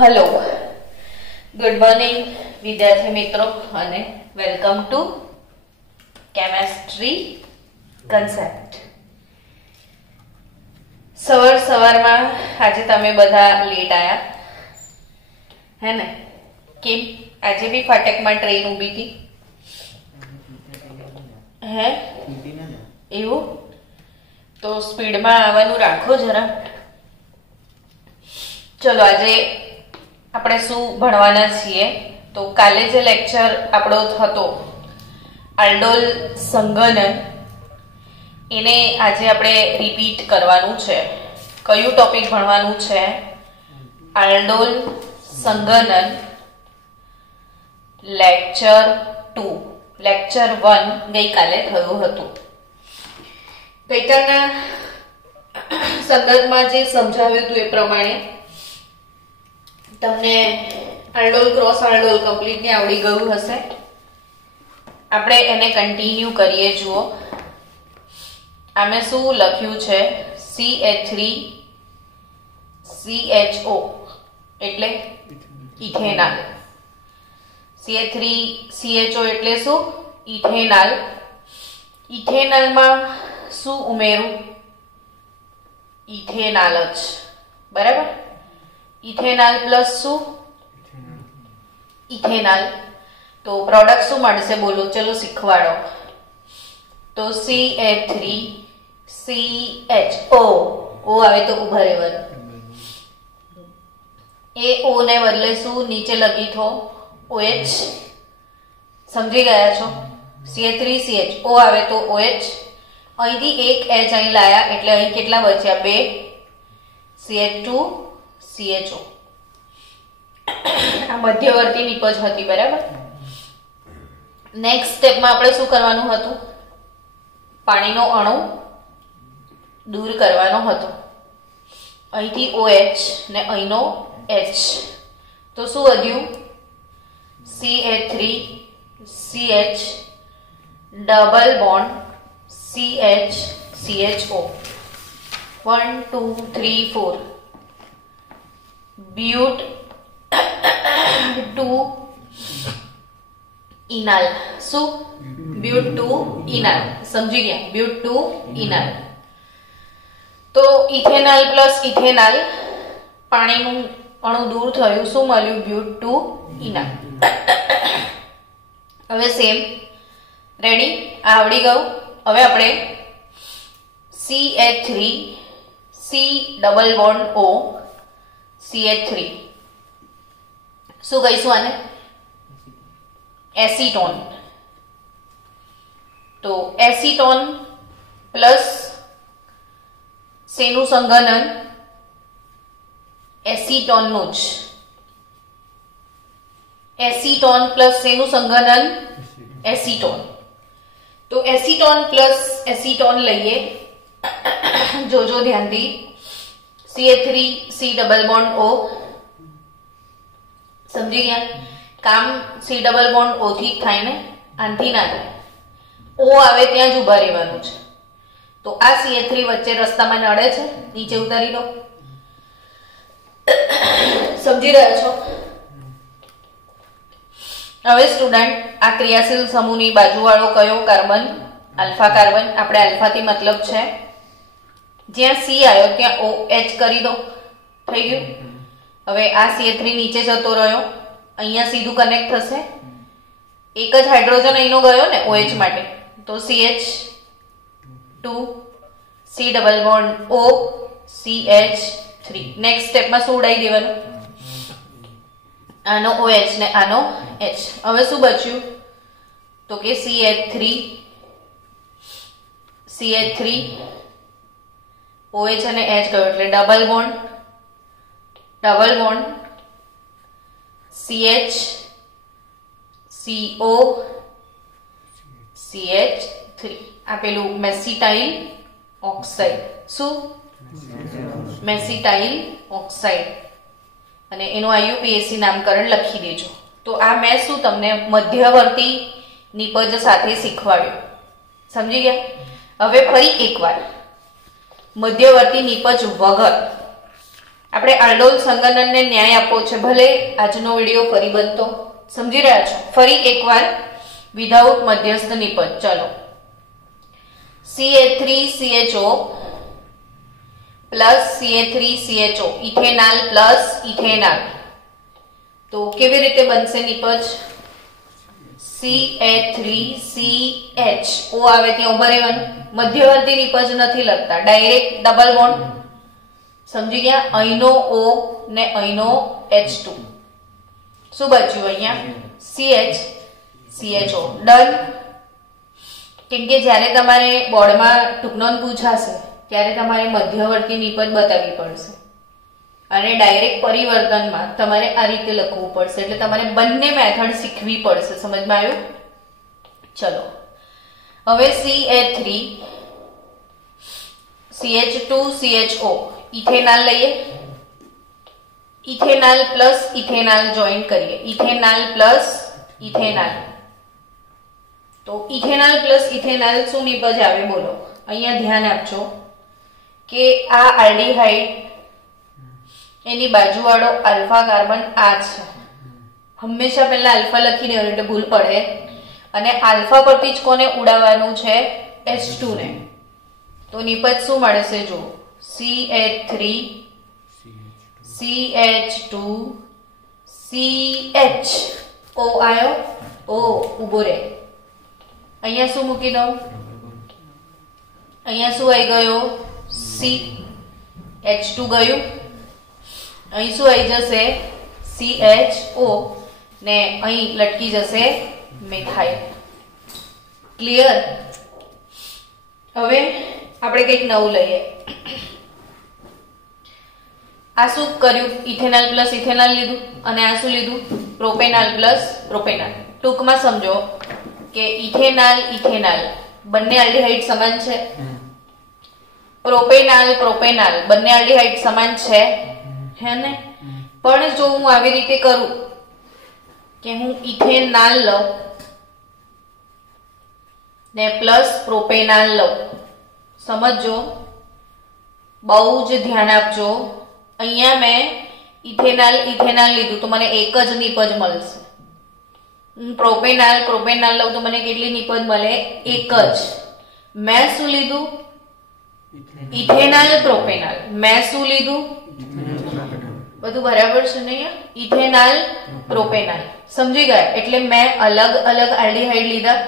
Hello good morning विद्यार्थी मित्रों અને વેલકમ ટુ કેમેસ્ટ્રી કન્સેપ્ટ। સવારમાં આજે તમે બધા લેટ આયા હે ને? કેમ આજે બી ફાટકમાં ટ્રેન ઊભી હતી હે? એવું તો સ્પીડમાં આવવાનું રાખો જરા। ચલો આજે આપણે શું ભણવાના છીએ તો કાલે જે લેક્ચર આપણો હતો આલ્ડોલ સંઘનન એને આજે આપણે રિપીટ કરવાનું છે। કયું ટોપિક ભણવાનું છે? આલ્ડોલ સંઘનન લેક્ચર 2 લેક્ચર 1 ગઈકાલે થયું હતું। ગઈકાલના સંદર્ભમાં જે સમજાવ્યું હતું એ પ્રમાણે તમને આલ્ડોલ ક્રોસ આલ્ડોલ કમ્પ્લીટલી આવડી ગયું હશે। આપણે એને કન્ટિન્યુ કરીએ। જુઓ આમે શું લખ્યું છે? CH3CHO એટલે ઇથેનોલ। CH3CHO એટલે શું? ઇથેનોલ। ઇથેનોલમાં શું ઉમેરું? ઇથેનોલ જ બરાબર। इथेनॉल प्लस शू इथेनॉल तो प्रोडक्ट शू मळशे बोलो चलो शीखवाड़ो। तो CH3CHO ओ आवे तो उभा रहेवानुं। ए ओ ने बदले शू नीचे लगी थो OH। समझी गया छो? CH3CHO आवे तो OH અહીંથી એક H અહીં લાયા એટલે અહીં કેટલા બચ્યા? 2 CH2CHO। આ મધ્યવર્તી નિપજ હતી બરાબર। નેક્સ્ટ સ્ટેપમાં આપણે શું કરવાનું હતું? પાણીનો અણુ દૂર કરવાનો હતો। અહીંથી OH ને અહીંનો H તો શું વધ્યું? CH3CH double bond CH CHO 1 2 3 4 but 2 enal. सु ब्यूट 2 इनाल। समझी गया? ब्यूट 2 इनाल। तो इथेनॉल प्लस इथेनॉल पाणीનું અણુ દૂર થયું। શું મળ્યું? ब्यूट 2 इनाल। હવે સેમ રેડી આવડી ગયું। હવે આપણે CH3 C double bond O CH3 શું કહીશું આને? એસીટોન। તો એસીટોન પ્લસ શેનું સંઘનન? એસીટોનનું જ। એસીટોન પ્લસ શેનું સંઘનન? એસીટોન। તો એસીટોન પ્લસ એસીટોન લઈએ। જોજો ધ્યાનથી। CH3 C double bond O समझी गया? काम C डबल बॉन्ड O थी थाय ने आंथी ना थाय। O आवे त्यां ज उभा रहेवानुं छे। तो आ CH3 वच्चे रस्तामां नडे छे, नीचे उतारी दो। समझी रह्या छो? હવે સ્ટુડન્ટ આ ક્રિયાશીલ સમૂહની બાજુવાળો કયો? Carbon alpha carbon. આપણે આલ્ફાથી मतलब છે જ્યાં C આવ્યો ત્યાં OH કરી દો। થઈ ગયું। હવે આ CH3 નીચે જતો રહ્યો, અહીંયા સીધું કનેક્ટ થશે। એક જ હાઇડ્રોજન અહીંનો ગયો ને OH માટે, તો CH2 C double bond O CH3। Next સ્ટેપમાં શું ઉડાઈ દેવાનું? આનો OH ને આનો H। હવે શું બચ્યું? તો કે CH3 OH અને H ગયો એટલે double bond CH CO CH3 આ પેલું મેસિટાઇલ ઓક્સાઇડ। શું? મેસિટાઇલ ઓક્સાઇડ અને એનું IUPAC નામકરણ લખી દેજો। તો આ મેં શું તમને મધ્યવર્તી નિપજ સાથે શીખવાડ્યું। સમજી ગયા? હવે ફરી એકવાર મધ્યવર્તી નિપજ વગર આપણે આલ્ડોલ સંગઠનને ન્યાય આપવો છે, ભલે આજનો વિડિયો ફરી બનતો. સમજી રહ્યા છો? ફરી એકવાર વિધાઉટ મધ્યસ્થ નિપજ. ચલો, CH3CHO પ્લસ CH3CHO ઇથેનાલ પ્લસ ઇથેનાલ. તો કેવી રીતે બનશે નિપજ? CH3CH O આવે ત્યાં ઉભા રહેવાનું. મધ્યવર્તી નિપજ નથી લખતા, ડાયરેક્ટ ડબલ બોન્ડ. સમજી ગયા? અહીંનો O ને અહીંનો H2. શું બચ્યું અહીંયા? CH CHO. ડન. કેમ કે જ્યારે તમારે બોર્ડમાં ટૂંકનોંધ પૂછાશે ત્યારે તમારે મધ્યવર્તી નિપજ બતાવવી પડશે અને ડાયરેક્ટ પરિવર્તનમાં તમારે આ રીતે લખવું પડશે. એટલે તમારે બંને મેથડ શીખવી પડશે. સમજમાં આવ્યું? ચલો, હવે CH3 CH2CHO ઇથેનાલ લઈએ. ઇથેનાલ પ્લસ ઇથેનાલ જોઈન્ટ કરીએ. ઇથેનાલ પ્લસ ઇથેનાલ. તો ઇથેનાલ પ્લસ ઇથેનાલ શું નિપજ આવે બોલો? અહીંયા ધ્યાન આપજો કે આ આલ્ડીહાઇડ એની બાજુવાળો આલ્ફા કાર્બન આ છે. હંમેશા પહેલા આલ્ફા લખી દેવાનું એટલે ભૂલ પડે. અને આલ્ફા પરથી જ કોને ઉડાવવાનું છે? H2 ને. તો નિપજ શું મળશે? જો CH3 CH2 CH O આયો. O ઉભો રહે. અહીંયા શું મૂકી દઉં? અહીંયા શું આવી ગયો? C. H2 ગયું. અહીં શું આવી જશે? CHO ને અહીં લટકી જશે મિથાઇલ. ક્લિયર? હવે આપણે કંઈક નવું લઈએ. આ શું કર્યું? ઇથેનાલ પ્લસ ઇથેનાલ લીધું અને આ શું લીધું? પ્રોપેનાલ પ્લસ પ્રોપેનાલ. ટૂંકમાં સમજો કે ઇથેનાલ ઇથેનાલ બંને આલ્ડીહાઇડ સમાન છે. પ્રોપેનાલ પ્રોપેનાલ બંને આલ્ડીહાઇડ સમાન છે, હે ને? પણ જો હું આવી રીતે કરું કે હું ઇથેનાલ લઉં ને પ્લસ પ્રોપેનાલ લઉં, સમજજો, બહુ જ ધ્યાન આપજો. અહીંયા મેં ઇથેનાલ ઇથેનાલ લીધું તો મને એક જ નિપજ મળશે. પ્રોપેનાલ પ્રોપેનાલ લઉં તો મને કેટલી નિપજ મળે? એક જ. મેં શું લીધું? ઇથેનાલ પ્રોપેનાલ. મેં શું લીધું? બધું બરાબર છે ને? ઇથેનાલ પ્રોપેનાલ. સમજી ગયા? એટલે મેં અલગ અલગ આલ્ડીહાઇડ લીધા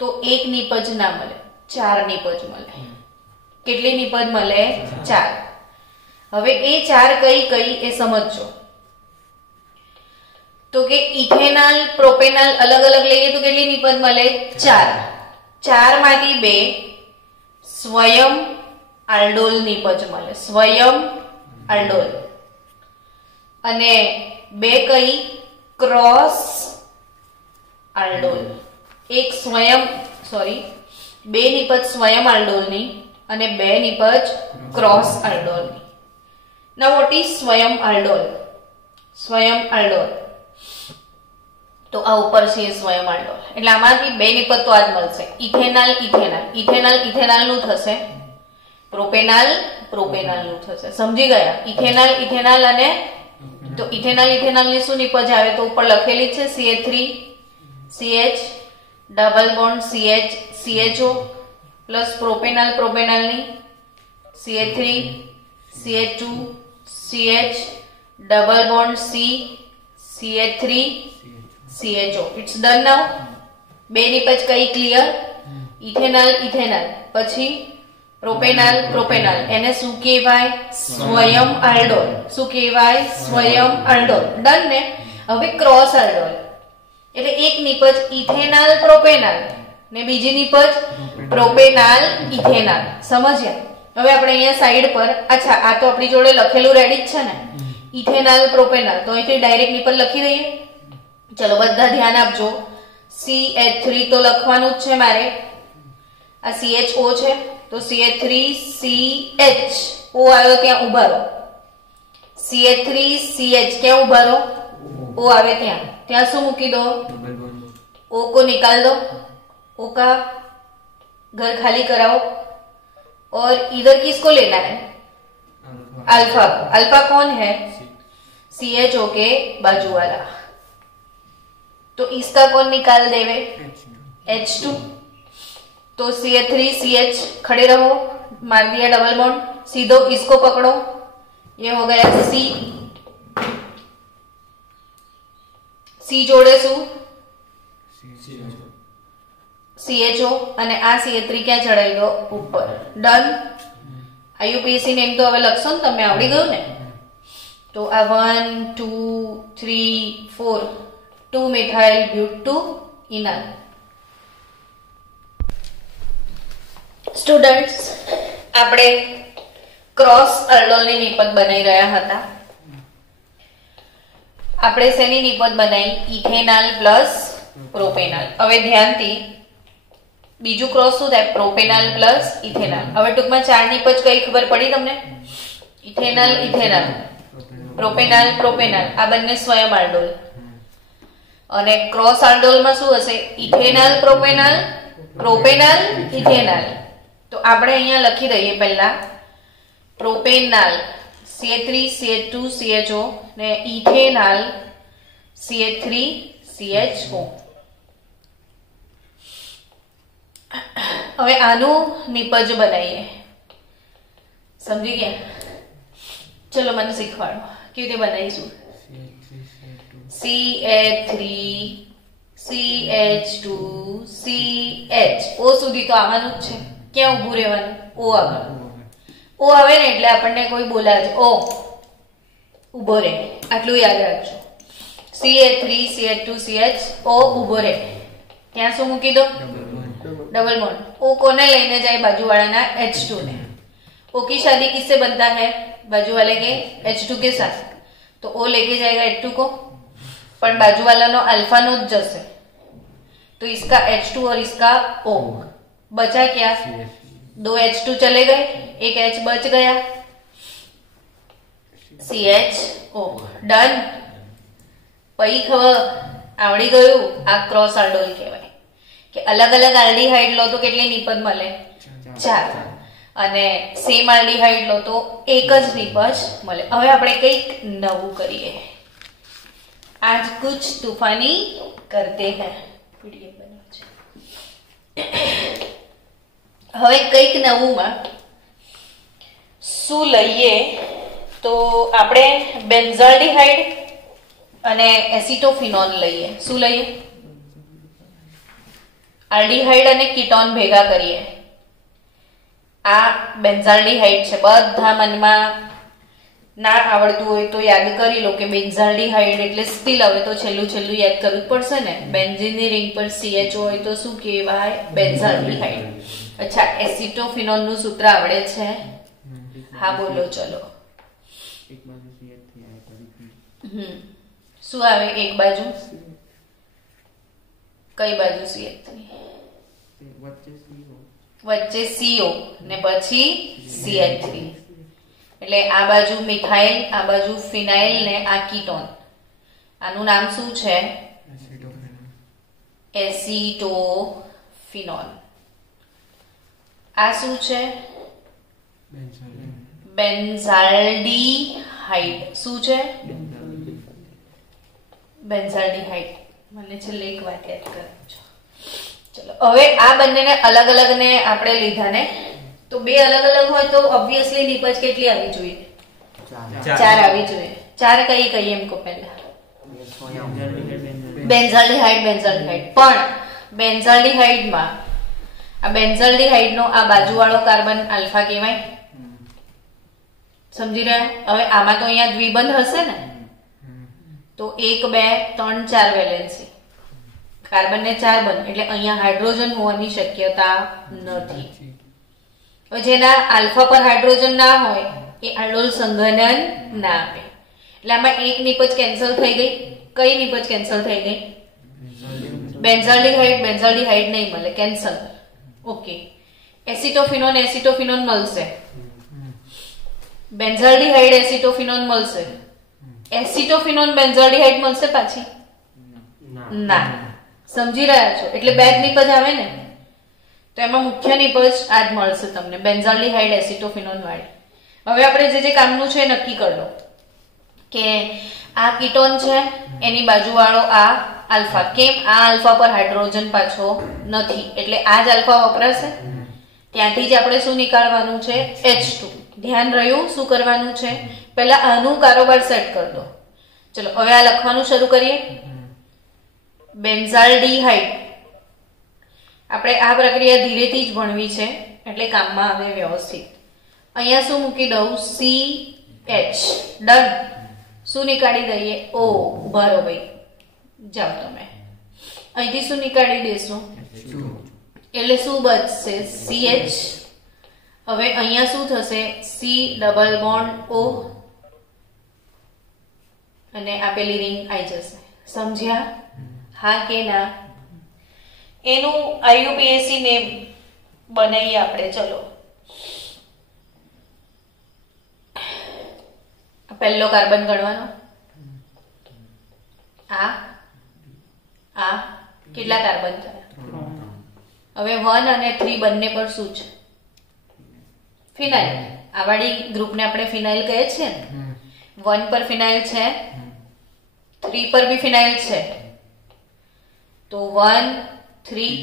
તો એક નિપજ ના મળે, ચાર નિપજ મળે. કેટલી નિપજ મળે? ચાર. હવે એ ચાર કઈ કઈ એ સમજજો. તો કે ઇથેનાલ પ્રોપેનાલ અલગ અલગ લઈએ તો કેટલી નિપજ મળે? ચાર. ચાર માંથી બે સ્વયં આલ્ડોલ નિપજ મળે. સ્વયં આલ્ડોલ. અને બે કઈ? Cross aldol. એક સ્વયં બે નિપજ સ્વયં આલ્ડોલની અને બે નિપજ ક્રોસ આલ્ડોલની. Now what is સ્વયં આલ્ડોલ? સ્વયં આલ્ડોલ તો આ ઉપર છે સ્વયં આલ્ડોલ. એટલે આમાંથી બે નિપજ તો આજ મળશે. ઇથેનાલ ઇથેનાલ. ઇથેનાલ ઇથેનાલ નું થશે, પ્રોપેનાલ પ્રોપેનાલ નું થશે. સમજી ગયા? ઇથેનાલ ઇથેનાલ અને તો ઇથેનાલ ઇથેનાલ ની શું નિપજ આવે? તો ઉપર લખેલી છે CH3 CH double bond CH CHO plus પ્રોપેનાલ પ્રોપેનાલ ની CH3 CH2 CH double bond C CH3 CHO. It's done now. બે નિપજ કઈ? ક્લિયર? ઇથેનાલ ઇથેનાલ પછી પ્રોપેનાલ પ્રોપેનાલ. એને શું કહેવાય? સ્વયં આલ્ડોલ. શું કહેવાય? સ્વયં આલ્ડોલ. ડન ને? હવે ક્રોસ આલ્ડોલ એટલે એક નિપજ ઇથેનાલ પ્રોપેનાલ ને બીજી નિપજ પ્રોપેનાલ ઇથેનાલ. સમજ્યા? હવે આપણે અહીંયા સાઈડ પર, અચ્છા આ તો આપણી જોડે લખેલું રેડી જ છે ને, ઇથેનાલ પ્રોપેનાલ. તો અહીંથી ડાયરેક્ટ નિપજ લખી દઈએ. ચલો બધા ધ્યાન આપજો. CH3 તો લખવાનું જ છે મારે. આ CHO છે તો CH3CH O આવ્યો ત્યાં ઉભા રહો. CH3CH ક્યાં ઉભા રહો? O આવે ત્યાં. ત્યાં શું મૂકી દો? O को निकाल दो. O का घर खाली कराओ और इधर किसको लेना है? अल्फा। अल्फा कौन है? CHO के बाजू वाला। तो इसका कौन निकाल देवे? H2। तो CH3CH खड़े रहो, मार दिया डबल बॉन्ड, सीधो इसको पकड़ो, ये हो गया C जोड़े शू? CHO અને આ CH3 ક્યાં ચડાવી દો? ઉપર। ડન। IUPAC નેમ તો હવે લખશો ને તમે, આવડી ગયું ને? તો આ 1 2 3 4 2 મિથાઇલ બ્યુટ 2 ઇનાલ। સ્ટુડન્ટ્સ, આપણે ક્રોસ અલ્ડોલની નિપજ બનાવી રહ્યા હતા। આપણે શેની નિપજ બનાવી? ઇથેનॉल પ્લસ પ્રોપેનॉल। હવે ધ્યાનથી બીજું ક્રોસ શું થાય? પ્રોપેનॉल પ્લસ ઇથેનॉल। હવે ટૂંકમાં ચાર નિપજ કઈ ખબર પડી તમને? ઇથેનॉल ઇથેનॉल, પ્રોપેનॉल પ્રોપેનॉल, આ બંને સ્વયં આલ્ડોલ। અને ક્રોસ આલ્ડોલમાં શું હશે? ઇથેનॉल પ્રોપેનॉल, પ્રોપેનॉल ઇથેનॉल। તો આપણે અહીંયા લખી દઈએ પહેલા પ્રોપેનॉल CH3CH2 CHO ને ઇથેનॉल CH3CHO। હવે આનું નિપજ બનાવીએ। સમજી ગયા? ચલો મને શીખવાડો કેવી રીતે બનાવીશું। CH3 CH2 CH, O સુધી તો આવવાનું જ છે। ક્યાં ઊભું રહેવાનું? O આગળ। O આવે ને એટલે આપણને કોઈ બોલાવે, O ઊભો રહે, આટલું યાદ રાખજો। CH3 CH2 CH, O ઊભો રહે, ત્યાં શું મૂકી દો? Double bond. O कोने लेने जाए? बाजू वाला ना H2 ने। O की शादी किससे बनता है? बाजू वाले के H2 के साथ। तो O लेके जाएगा H2 को, पर बाजू वाला नो अल्फा नो जैसे, तो इसका H2 और इसका O बचा क्या? 2 H2 चले गए, एक H बच गया, CHO। डन। पई खबर आवड़ी गયું? આ ક્રોસ આલ્ડોલ કહેવાય કે અલગ અલગ આલ્ડીહાઇડ લો તો કેટલી નિપજ મળે? 4। અને સેમ આલ્ડીહાઇડ લો તો એક જ નિપજ મળે। હવે આપણે કંઈક નવું કરીએ। आज कुछ तूफानी करते हैं। પીડીએફ બનાવો છે। હવે કંઈક નવુંમાં શું લઈએ? તો આપણે બેન્ઝાલ્ડીહાઇડ અને એસિટોફિનોન લઈએ। શું લઈએ? આલ્ડીહાઇડ અને કીટોન ભેગા કરીએ। આ બેન્ઝાલ્ડીહાઇડ છે। બધા મનમાં ના આવડતું હોય તો યાદ કરી લો કે બેન્ઝાલ્ડીહાઇડ એટલે સ્ટીલ। હવે તો છેલ્લું છેલ્લું યાદ કરવું જ પડશે ને। બેન્ઝીનની રિંગ પર CHO હોય તો શું કહેવાય? બેન્ઝાલ્ડીહાઇડ। અચ્છા, એસિટોફિનોન નું સૂત્ર આવડે છે? હા બોલો ચલો। શું આવે? એક બાજુ કઈ બાજુ? CH3 વચ્ચે CO ને પછી CH3, એટલે આ બાજુ મિથાઇલ, આ બાજુ ફિનાઇલ ને આ કીટોન। આનું નામ શું છે? એસિટોફિનોન। આ શું છે? બેન્ઝાલ્ડીહાઇડ। શું છે? બેન્ઝાલ્ડીહાઇડ। મને છેલ્લે એક વાત યાદ કરજો। ચલો, હવે આ બંનેને અલગ અલગ ને આપણે લીધા ને, તો બે અલગ અલગ હોય તો ઓબ્વિયસલી નિપજ કેટલી આવી જોઈએ? 4 આવી જોઈએ। 4 કઈ કઈ એમ કો પહેલા? બેન્ઝાલ્ડીહાઇડ બેન્ઝાલ્ડીહાઇડ। પણ બેન્ઝાલ્ડીહાઇડમાં આ બેન્ઝાલ્ડીહાઇડનો આ બાજુવાળો કાર્બન આલ્ફા કહેવાય। સમજી રહ્યા? હવે આમાં તો અહીંયા દ્વિબંધ હશે ને, તો 1 2 3 4 વેલેન્સી, કાર્બન ને 4 બંધ, એટલે અહીંયા હાઇડ્રોજન હોવાની શક્યતા નથી। હવે જેના આલ્ફા પર હાઇડ્રોજન ના હોય એ આલ્ડોલ સંઘનન ના આપે, એટલે આમાં એક નિપજ કેન્સલ થઈ ગઈ। કઈ નિપજ કેન્સલ થઈ ગઈ? બેન્ઝાલ્ડીહાઇડ બેન્ઝાલ્ડીહાઇડ નહીં મળે, કેન્સલ। ઓકે, એસિટોફિનોન એસિટોફિનોન મળશે, બેન્ઝાલ્ડીહાઇડ એસિટોફિનોન મળશે, એસિટોફિનોન બેન્ઝાલ્ડીહાઇડ મળશે પાછી? ના। સમજી રહ્યા છો? એટલે બે જ નિપજ આવે ને, તો એમાં મુખ્ય નિપજ આ જ મળશે તમને, બેન્ઝાલ્ડીહાઇડ એસિટોફિનોન વાળી। હવે આપણે જે કામનું છે નક્કી કરી લો કે આ કીટોન છે, એની બાજુવાળો આ આલ્ફા. કેમ? આ આલ્ફા પર હાઇડ્રોજન પાછો નથી, એટલે આ જ આલ્ફા વપરાશે. ત્યાંથી જ આપણે શું નીકાળવાનું છે? H2. ધ્યાન રહ્યું? શું કરવાનું છે? પહેલા આનું કારોબાર સેટ કરી દો. ચલો હવે આ લખવાનું શરૂ કરીએ. બેન્ઝાલ્ડીહાઇડ. આપણે આ પ્રક્રિયા ધીરેથી જ ભણવી છે એટલે કામમાં આવે વ્યવસ્થિત. અહીંયા શું મૂકી દઉં? CH. ડન. શું નીકાળી દઈએ? O. ઉભા રહો ભાઈ, જાઓ તમે. અહીંથી શું નીકાળી દેશું? એટલે શું બચશે? CH. હવે અહીંયા શું થશે? C ડબલ બોન્ડ O અને આપેલી રિંગ આવી જશે. સમજ્યા? હા કે ના? એનું IUPAC નેમ બનાવીએ આપણે. ચલો પહેલો કાર્બન ગણવાનો. આ કેટલા કાર્બન થયા? હવે 1 અને 3 બંને પર શું છે? ફિનાઇલ. આવાળી ગ્રુપને આપણે ફિનાઇલ કહે છે ને. 1 પર ફિનાઇલ છે, 3 પર બી ફિનાઇલ છે, તો 1 3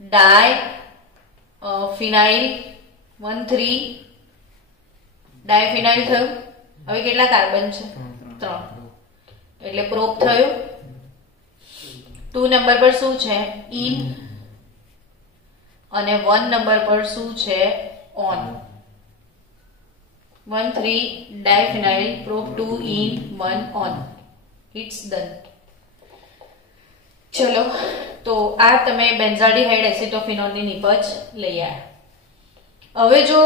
ડાય ફિનાઇલ 1 3 ડાયફિનાઇલ થયું. હવે કેટલા કાર્બન છે? 3. એટલે પ્રોપ થયું. 2 નંબર પર શું છે? ઇન. અને 1 નંબર પર શું છે? One. 1 3 diphenyl prop 2 en 1 one. It's done. ચલો તો આ તમે બેન્ઝાલ્ડીહાઇડ એસિટોફિનોલની નિપજ લઈ આવ્યા. હવે જો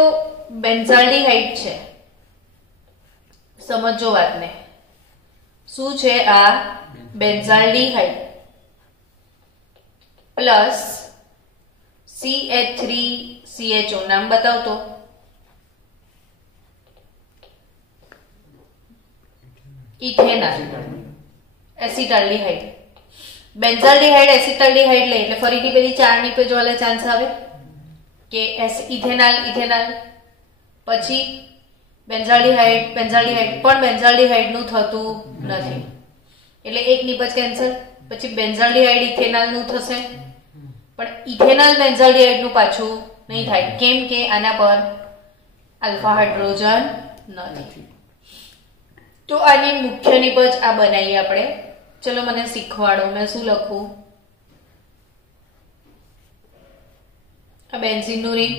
બેન્ઝાલ્ડીહાઇડ છે, સમજો વાતને. શું છે આ? બેન્ઝાલ્ડીહાઇડ પ્લસ CH3CHO. નામ બતાવતો. ઇથેનોલ એસિટાલ્ડીહાઇડ. બેન્ઝાલ્ડીહાઇડ એસિટાલ્ડીહાઇડ લે એટલે ફરીથી પેલી 4 નિપજ વાળા ચાન્સ આવે કે ઇથેનોલ પછી બેન્ઝાલ્ડીહાઇડ પણ બેન્ઝાલ્ડીહાઇડ નું થતું નથી એટલે એક નિપજ કેન્સલ. પછી બેન્ઝાલ્ડીહાઇડ ઇથેનોલ નું થશે પણ ઇથેનોલ બેન્ઝાલ્ડીહાઇડ નું પાછું નહીં થાય. કેમ કે આના પર આલ્ફા હાઇડ્રોજન નથી. તો આની મુખ્ય નિપજ આ બનાવીએ આપણે. ચલો મને શીખવાડો. મેં શું લખું? આ બેન્ઝીન નું ring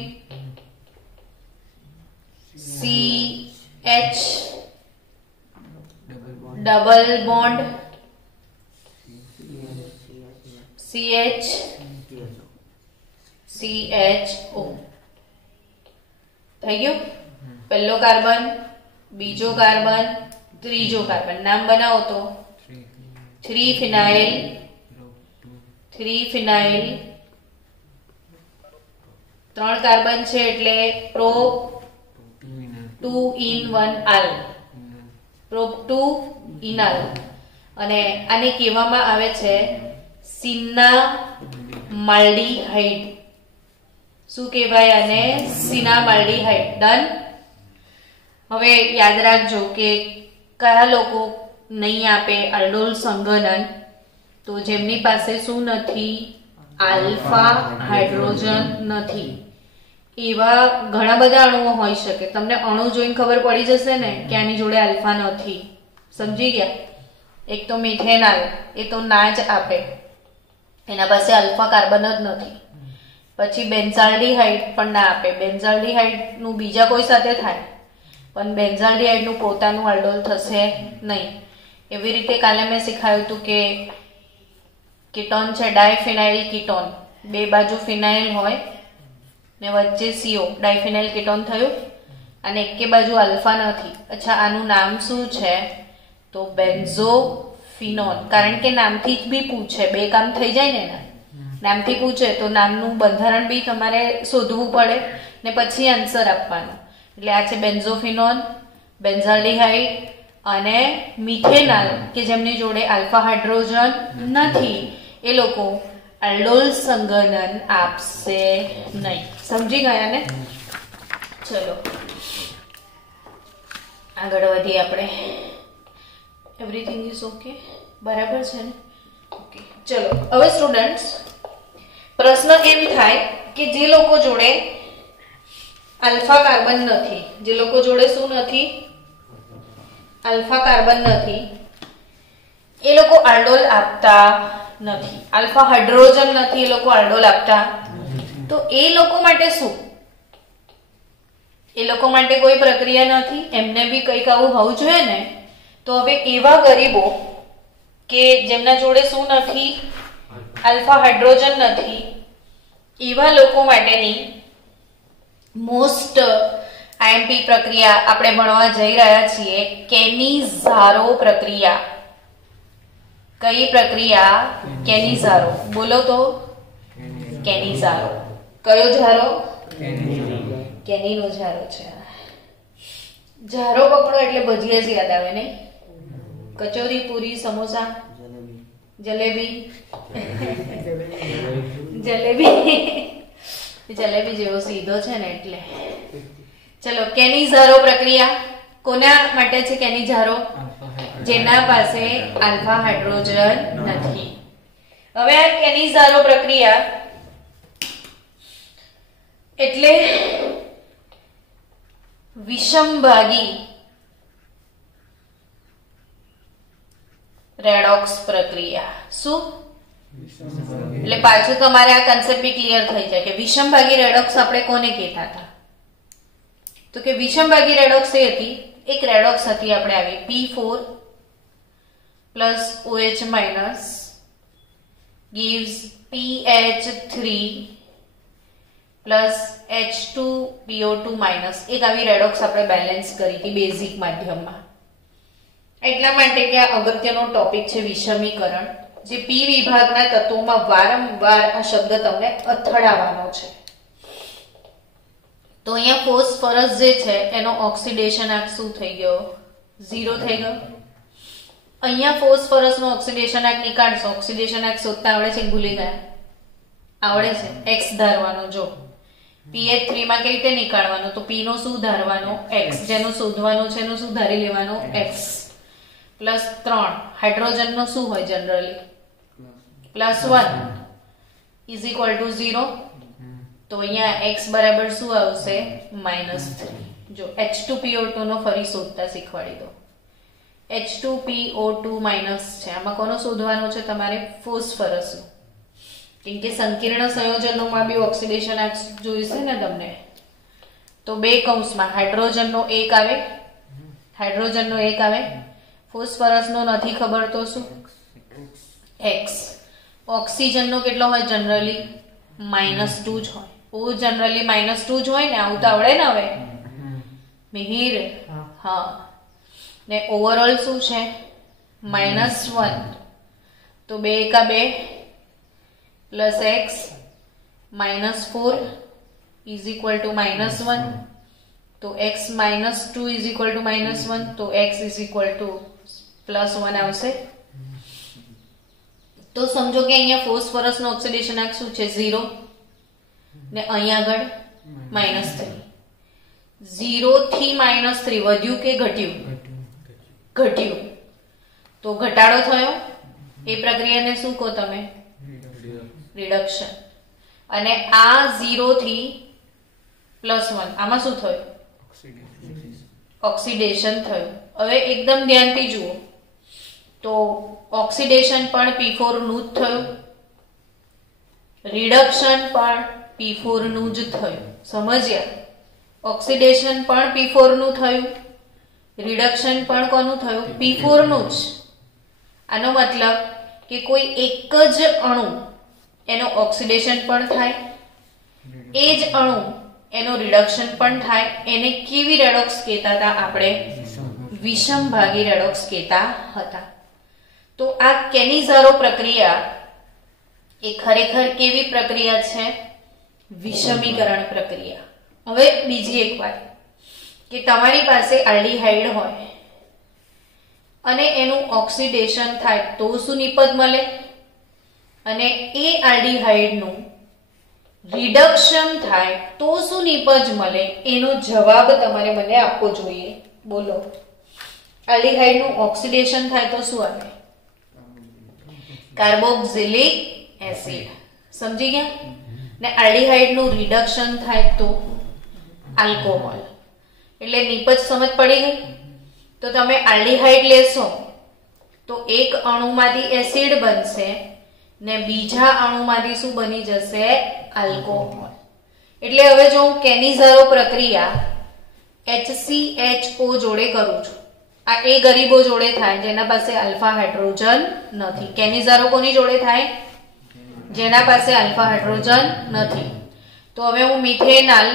CH double bond CH CHO. થઈ ગયું? પહેલો કાર્બન, બીજો કાર્બન, ત્રીજો કાર્બન. નામ બનાવો તો 3 ફિનાઇલ 3 કાર્બન છે એટલે પ્રોપ 2 in 1 આલ. પ્રોપ 2 ઇનાલ. અને આને કહેવામાં આવે છે સિનામાલ્ડીહાઇડ. શું કહેવાય આને? સિનામાલ્ડીહાઇડ. ડન. હવે યાદ રાખજો કે કયા લોકો નહીં આપે અલ્ડોલ સંઘનન? તો જેમની પાસે શું નથી? આલ્ફા હાઇડ્રોજન નથી. એવા ઘણા બધા અણુઓ હોઈ શકે. તમને અણુ જોઈને ખબર પડી જશે ને કે આની જોડે આલ્ફા નથી. સમજી ગયા? એક તો મિથેનોલ, એ તો ના જ આપે, એના પાસે આલ્ફા કાર્બન જ નથી. પછી બેન્ઝાલ્ડીહાઇડ પણ ના આપે. બેન્ઝાલ્ડીહાઇડ નું બીજા કોઈ સાથે થાય પણ બેન્ઝાલ્ડીહાઇડ નું પોતાનું અલ્ડોલ થશે નહીં. એવી રીતે કાલે મેં શીખાયું હતું કે કીટોન છે ડાયફિનાઇલ કીટોન. બે બાજુ ફિનાઇલ હોય ને વચ્ચે CO. ડાયફિનાઇલ કીટોન થયું અને એકે બાજુ આલ્ફા નથી. અચ્છા, આનું નામ શું છે? તો બેન્ઝોફિનોન. કારણ કે નામથી જ બી પૂછે, બે કામ થઈ જાય ને એના. નામથી પૂછે તો નામનું બંધારણ બી તમારે શોધવું પડે ને પછી આન્સર આપવાનો. એટલે આ છે બેન્ઝોફિનોન, બેન્ઝાલ્ડીહાઇડ અને મિથેનોલ કે જેમની જોડે આલ્ફા હાઇડ્રોજન નથી. એ લોકો અલ્ડોલ સંઘનન આપશે નહીં. સમજી ગયા ને? ચલો આગળ વધીએ આપણે. એવરીથિંગ ઇઝ ઓકે, બરાબર છે ને? ઓકે, ચલો હવે સ્ટુડન્ટ્સ પ્રશ્ન એમ થાય કે જે લોકો જોડે આલ્ફા કાર્બન નથી, જે લોકો જોડે શું નથી, આલ્ફા કાર્બન નથી, એ લોકો આલ્ડોલ આપતા નથી, આલ્ફા હાઇડ્રોજન નથી, એ લોકો આલ્ડોલ આપતા. તો એ લોકો માટે શું? એ લોકો માટે કોઈ પ્રક્રિયા નથી, એમને બી કંઈક આવું હોવું જોઈએ ને. તો હવે એવા ગરીબો કે જેમના જોડે શું નથી, આલ્ફા હાઇડ્રોજન નથી, એવા લોકો માટેની મોસ્ટ આઈએમપી પ્રક્રિયા આપણે ભણવા જઈ રહ્યા છીએ, કેનિઝારો પ્રક્રિયા. કઈ પ્રક્રિયા? કેનિઝારો. બોલો તો. કેનિઝારો. કયો ઝારો? કેનીનો ઝારો છે. ઝારો પકડો એટલે ભજીયા જ યાદ આવે નહીં? કચોરી, પૂરી, સમોસા, જલેબી. જલેબી જેવો સીધો છે ને એટલે. ચલો, કેનિઝારો પ્રક્રિયા કોના માટે છે? કેનિઝારો જેના પાસે આલ્ફા હાઇડ્રોજન નથી. હવે આ કેનિઝારો પ્રક્રિયા એટલે વિષમભાગી રેડોક્સ પ્રક્રિયા. શું? એટલે પાછું તમારે આ કન્સેપ્ટ બી ક્લિયર થઈ જાય કે વિષમભાગી રેડોક્સ આપણે કોને કહેતા હતા. તો કે વિષમભાગી રેડોક્સ એ હતી, એક રેડોક્સ હતી આપણે આવી P4 plus OH minus gives PH3 plus H2PO2 minus. એક આવી રેડોક્સ આપણે બેલેન્સ કરી હતી બેઝિક માધ્યમમાં. એટલા માટે કે આ અગત્યનો ટોપિક છે વિષમીકરણ, જે P વિભાગના તત્વોમાં વારંવાર આ શબ્દ તમને અથડાવવાનો છે. તો અહીંયા ફોસ્ફરસ જે છે એનો ઓક્સિડેશન આંક શું થઈ ગયો? 0 થઈ ગયો. અહીંયા ફોસ્ફરસ નો ઓક્સિડેશન આંક નીકાળશો. ઓક્સિડેશન આંક શોધતા આવડે છે કે ભૂલી ગયા? આવડે છે. x ધારવાનો. જો PH3 માં કઈ રીતે નીકાળવાનો? તો P નો શું ધારવાનો? x. જેનો શોધવાનો છે એનો શું ધારી લેવાનો? x. પ્લસ 3 હાઇડ્રોજન નો શું હોય જનરલી? +1 is equal to 0. તો અહીંયા x બરાબર શું આવશે? -3. જો H2PO2 નો ફરી શોધતા શીખવાડી દો. H2PO2 માઇનસ છે, આમાં કોનો શોધવાનો છે તમારે? ફોસ્ફરસ નો. કેમ કે સંકીર્ણ સંયોજનોમાં બી ઓક્સિડેશન આંક જોઈશે ને તમને. તો બે કૌંસમાં હાઇડ્રોજન નો 1 આવે, હાઇડ્રોજન નો 1 આવે, ફોસ્ફરસ નો નથી ખબર તો શું? x. ઓક્સિજન નો કેટલો હોય જનરલી? -2 જ હોય. ઓ જનરલી -2 જ હોય ને. આવું તો આવડે ને હવે મિહિર? હા. ને ઓવરઓલ શું છે? -1. તો 2 એકા 2 plus x -4 is equal to -1. તો x -2 ઇઝ ઇક્વલ ટુ -1. તો x ઇઝ ઇક્વલ ટુ +1 આવશે. તો સમજો કે અહીંયા ફોસ્ફરસ નો ઓક્સિડેશન આંક શું છે? 0. ને અહીંયા આગળ -3. 0 થી -3 વધ્યું કે ઘટ્યું? ઘટ્યું. તો ઘટાડો થયો. એ પ્રક્રિયાને શું કહો તમે? રિડક્શન. અને આ 0 થી +1 આમાં શું થયું? ઓક્સિડેશન થયું. હવે એકદમ ધ્યાનથી જુઓ તો ઓક્સિડેશન પણ P4 નું જ થયું, રિડક્શન પણ P4 નું જ થયું. સમજ્યા? ઓક્સિડેશન પણ P4 નું થયું, રિડક્શન પણ કોનું થયું? P4 નું જ. આનો મતલબ કે કોઈ એક જ અણુ એનો ઓક્સિડેશન પણ થાય, એ જ અણુ એનો રિડક્શન પણ થાય. એને કેવી રેડોક્સ કહેતા હતા આપણે? વિષમભાગી રેડોક્સ કહેતા હતા. તો આ કેનિઝારો પ્રક્રિયા એ ખરેખર કેવી પ્રક્રિયા છે? વિષમીકરણ પ્રક્રિયા. હવે બીજી એક વાત કે તમારી પાસે આલ્ડીહાઇડ હોય અને એનું ઓક્સિડેશન થાય તો શું નિપજ મળે? અને એ આલ્ડીહાઇડનું રિડક્શન થાય તો શું નિપજ મળે એનો જવાબ તમારે મને આપવો જોઈએ. બોલો, આલ્ડીહાઇડ નું ઓક્સિડેશન થાય તો શું આવે? Carboxylic acid. સમજી ગયા ને? આલ્ડીહાઇડ નું રિડક્શન થાય તો આલ્કોહોલ. એટલે નિપજ સમજ પડી ગઈ? તો તમે આલ્ડીહાઇડ લેશો તો એક અણુમાંથી એસિડ બનશે ને બીજા અણુમાંથી શું બની જશે? આલ્કોહોલ. એટલે હવે જો હું કેનિઝારો પ્રક્રિયા HCHO જોડે કરું છું, આ એ ગરીબો જોડે થાય જેના પાસે આલ્ફા હાઇડ્રોજન નથી. કેનિઝારો કોની જોડે થાય? જેના પાસે આલ્ફા હાઇડ્રોજન નથી. તો હવે હું મિથેનાલ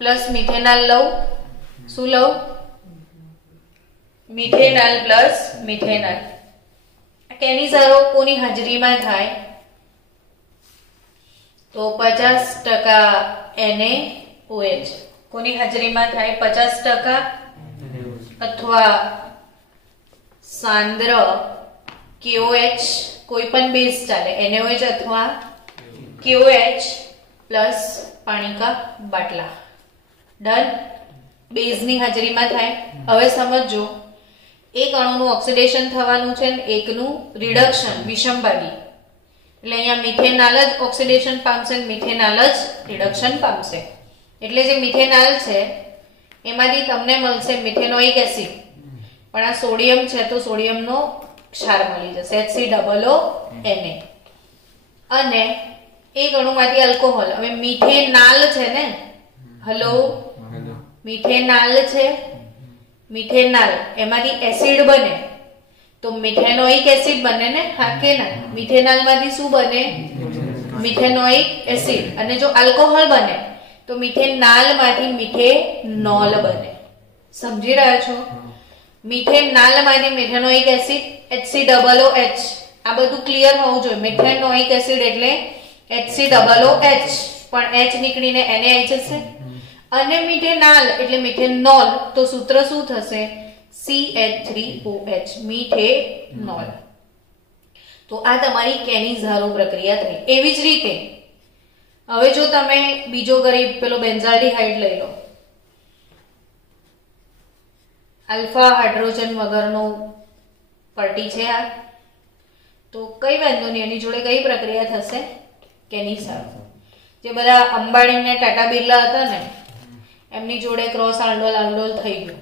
પ્લસ મિથેનાલ લઉં. શું લઉં? મિથેનાલ પ્લસ મિથેનાલ. કેનિઝારો કોની હાજરીમાં થાય? તો 50% NaOH. કોની હાજરીમાં થાય? 50% અથવા સાંદ્ર KOH. કોઈ પણ બેઝ ચાલે, NaOH અથવા KOH પ્લસ પાણી કા બાટલા. ડન. બેઝની હાજરીમાં થાય. હવે સમજો, એક અણુનું ઓક્સિડેશન થવાનું છે ને એકનું રિડક્શન, વિષમભાગી. એટલે અહીંયા મિથેનાલ જ ઓક્સિડેશન પામશે ને મિથેનાલ જ રિડક્શન પામશે. એટલે જે મિથેનાલ છે એમાંથી તમને મળશે મિથેનોઇક એસિડ, પણ આ સોડિયમ છે તો સોડિયમનો ક્ષાર મળી જશે HCOONA. અને એક અણુમાંથી આલ્કોહોલ. હવે મિથેનાલ છે ને, હલો, મિથેનાલ છે, મિથેનાલ એમાંથી એસિડ બને તો મિથેનોઇક એસિડ બને ને? હા કે ના? મિથેનાલ માંથી શું બને? Methanoic acid. અને જો આલ્કોહોલ બને તો મિથેનાલ માંથી મિથેનોલ બને. સમજી રહ્યા છો? મિથેનાલ માંથી મિથેનોઇક એસિડ HCOOH. આ બધું ક્લિયર હોવું જોઈએ. મિથેનોઇક એસિડ એટલે HCOOH, પણ H નીકળીને Na આવી જશે. અને મિથેનાલ એટલે મિથેનોલ, તો સૂત્ર શું થશે? CH3OH, methanol. તો આ તમારી કેનિઝારો પ્રક્રિયા થઈ. એવી જ રીતે હવે જો તમે બીજો ગરીબ પેલો બેન્ઝાલ્ડીહાઇડ લઈ લો, આલ્ફા હાઇડ્રોજન વગરનો પટ્ટી છે આ, તો કઈ વાંધો નહીં, એની જોડે કઈ પ્રક્રિયા થશે? કેનિઝારો. જે બધા અંબાણી ને ટાટા બિરલા હતા ને એમની જોડે ક્રોસ આંડોલ આંડોલ થઈ ગયું.